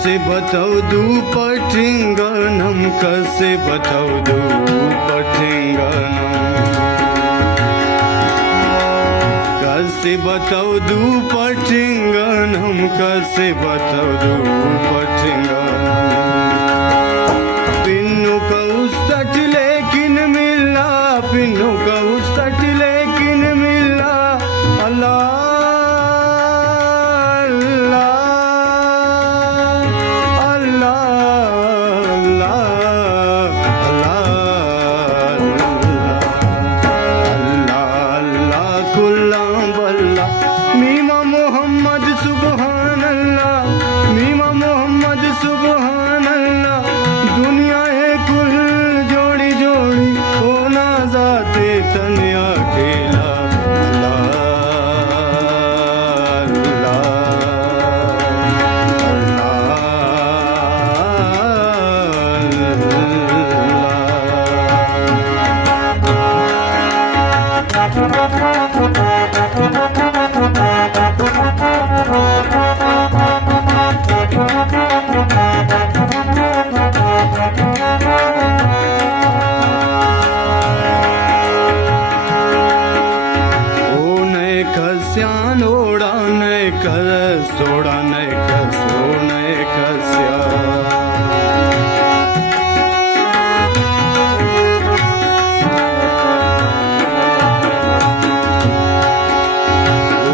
कसे बताऊ दू पठिंगनम कसे बताऊ दू पठिंगनम कसे बताऊ दू पठिंगनम कसे बताऊ दू पठिंगनम पिन्नु का उस्तट लेकिन मिला पिन्नु का उस्तट लेकिन मिला अल्लाह ओढा नहीं कर सोडा नहीं कर सो नहीं कसया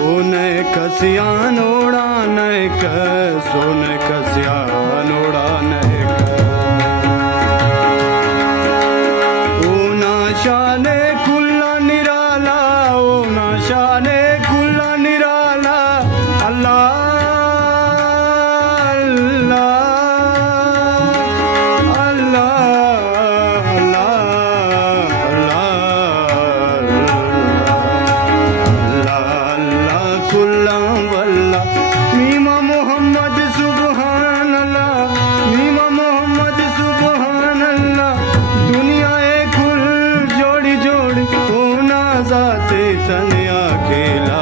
ओ नहीं कसिया नोड़ा नहीं कर सो नहीं कसिया नोड़ा नहीं कर ओ नाशा ने खुला निराला ओ नाशा ने तनिया खेला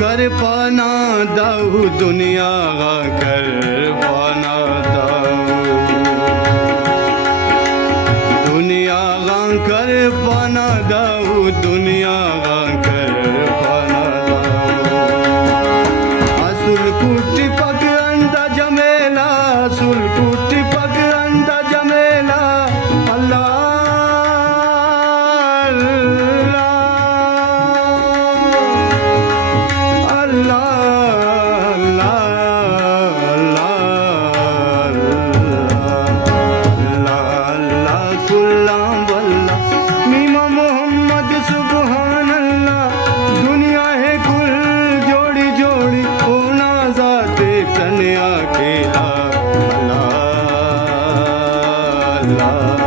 कर पाना दाऊ दुनिया कर पाना दाऊ दुनिया कर पाना दाऊ दुनिया कर पाना दाऊ असुल कुटी पग अंदा जमेला असुल कुटी पग अंदा जमेला अल्लाह तनिया खेला अल्लाह अल्लाह